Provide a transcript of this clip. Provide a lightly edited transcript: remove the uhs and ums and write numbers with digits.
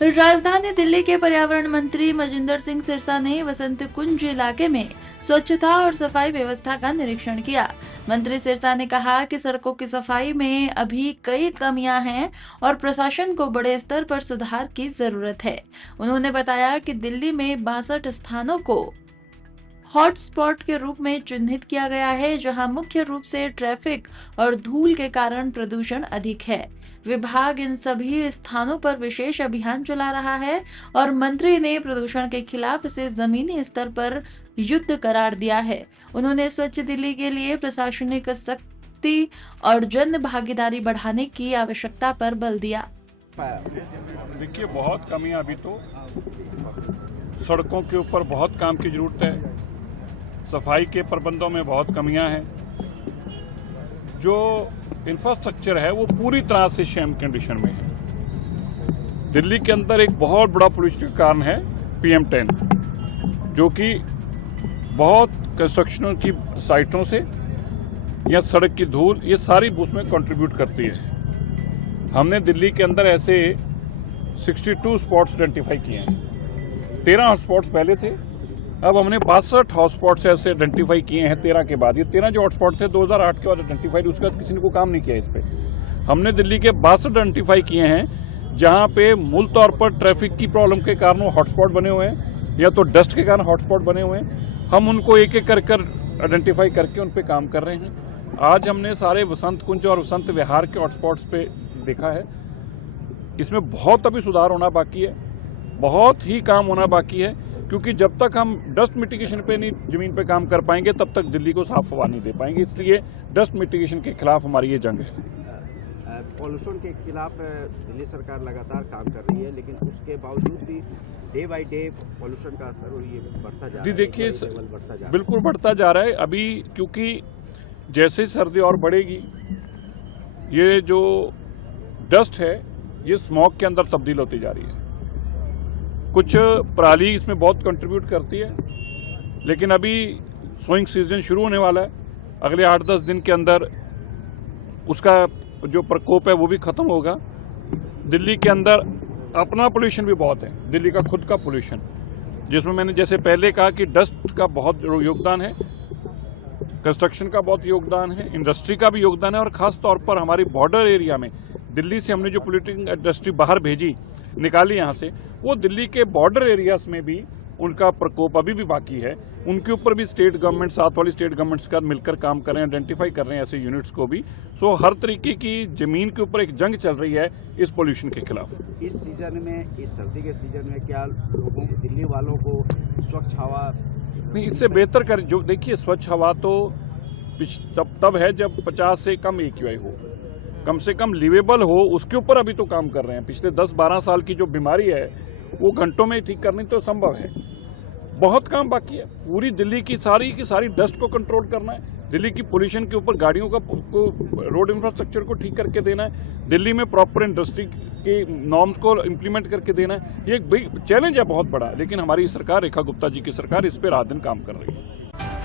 राजधानी दिल्ली के पर्यावरण मंत्री मजिंदर सिंह सिरसा ने वसंत कुंज इलाके में स्वच्छता और सफाई व्यवस्था का निरीक्षण किया। मंत्री सिरसा ने कहा कि सड़कों की सफाई में अभी कई कमियां हैं और प्रशासन को बड़े स्तर पर सुधार की जरूरत है। उन्होंने बताया कि दिल्ली में 62 स्थानों को हॉटस्पॉट के रूप में चिन्हित किया गया है, जहां मुख्य रूप से ट्रैफिक और धूल के कारण प्रदूषण अधिक है। विभाग इन सभी स्थानों पर विशेष अभियान चला रहा है और मंत्री ने प्रदूषण के खिलाफ इसे जमीनी स्तर पर युद्ध करार दिया है। उन्होंने स्वच्छ दिल्ली के लिए प्रशासनिक सख्ती और जन भागीदारी बढ़ाने की आवश्यकता पर बल दिया। देखिए, बहुत कमियां अभी तो सड़कों के ऊपर बहुत काम की जरूरत है। सफाई के प्रबंधों में बहुत कमियां हैं। जो इंफ्रास्ट्रक्चर है वो पूरी तरह से शेम कंडीशन में है। दिल्ली के अंदर एक बहुत बड़ा पोल्यूशन का कारण है PM10, जो कि बहुत कंस्ट्रक्शनों की साइटों से या सड़क की धूल, ये सारी उसमें कंट्रीब्यूट करती है। हमने दिल्ली के अंदर ऐसे 62 स्पॉट्स आइडेंटिफाई किए हैं। 13 हॉटस्पॉट्स पहले थे, अब हमने 62 हॉटस्पॉट्स ऐसे आइडेंटिफाई किए हैं 13 के बाद। ये 13 जो हॉटस्पॉट थे 2008 के बाद आइडेंटिफाइड, उसके बाद किसी ने कोई काम नहीं किया इस पे। हमने दिल्ली के 62 आइडेंटिफाई किए हैं जहां पे मूल तौर पर ट्रैफिक की प्रॉब्लम के कारण वो हॉटस्पॉट बने हुए हैं या तो डस्ट के कारण हॉटस्पॉट बने हुए हैं। हम उनको एक एक कर आइडेंटिफाई करके उन पर काम कर रहे हैं। आज हमने सारे वसंत कुंज और वसंत विहार के हॉटस्पॉट्स पे देखा है। इसमें बहुत अभी सुधार होना बाकी है, बहुत ही काम होना बाकी है, क्योंकि जब तक हम डस्ट मिटिगेशन पे नहीं जमीन पे काम कर पाएंगे तब तक दिल्ली को साफ हवा नहीं दे पाएंगे। इसलिए डस्ट मिटिगेशन के खिलाफ हमारी ये जंग है। पॉल्यूशन के खिलाफ दिल्ली सरकार लगातार काम कर रही है, लेकिन उसके बावजूद भी डे बाय डे पॉल्यूशन का असर ये बढ़ता जा रहा है। देखिए, बिल्कुल बढ़ता जा रहा है अभी, क्योंकि जैसे सर्दी और बढ़ेगी ये जो डस्ट है ये स्मॉग के अंदर तब्दील होती जा रही है। कुछ पराली इसमें बहुत कंट्रीब्यूट करती है, लेकिन अभी सोइंग सीजन शुरू होने वाला है। अगले 8-10 दिन के अंदर उसका जो प्रकोप है वो भी खत्म होगा। दिल्ली के अंदर अपना पोल्यूशन भी बहुत है, दिल्ली का खुद का पोल्यूशन, जिसमें मैंने जैसे पहले कहा कि डस्ट का बहुत योगदान है, कंस्ट्रक्शन का बहुत योगदान है, इंडस्ट्री का भी योगदान है, और खास तौर पर हमारी बॉर्डर एरिया में दिल्ली से हमने जो पोल्यूटिंग इंडस्ट्री बाहर भेजी, निकाली यहाँ से, वो दिल्ली के बॉर्डर एरियाज में भी उनका प्रकोप अभी भी बाकी है। उनके ऊपर भी स्टेट गवर्नमेंट, साथ वाली स्टेट गवर्नमेंट्स का मिलकर काम कर रहे हैं, आइडेंटिफाई कर रहे हैं ऐसे यूनिट्स को भी। सो हर तरीके की जमीन के ऊपर एक जंग चल रही है इस पोल्यूशन के खिलाफ। इस सीजन में, इस सर्दी के सीजन में क्या लोगों, दिल्ली वालों को स्वच्छ हवा नहीं, इससे बेहतर कर, जो देखिए स्वच्छ हवा तो तब है जब 50 से कम AQI हो, कम से कम लिवेबल हो, उसके ऊपर अभी तो काम कर रहे हैं। पिछले 10-12 साल की जो बीमारी है वो घंटों में ठीक करनी तो संभव है। बहुत काम बाकी है। पूरी दिल्ली की सारी डस्ट को कंट्रोल करना है, दिल्ली की पोल्यूशन के ऊपर गाड़ियों का रोड इंफ्रास्ट्रक्चर को ठीक करके देना है, दिल्ली में प्रॉपर इंडस्ट्री के नॉर्म्स को इम्प्लीमेंट करके देना है। ये एक बिग चैलेंज है, बहुत बड़ा, लेकिन हमारी सरकार, रेखा गुप्ता जी की सरकार इस पर रात दिन काम कर रही है।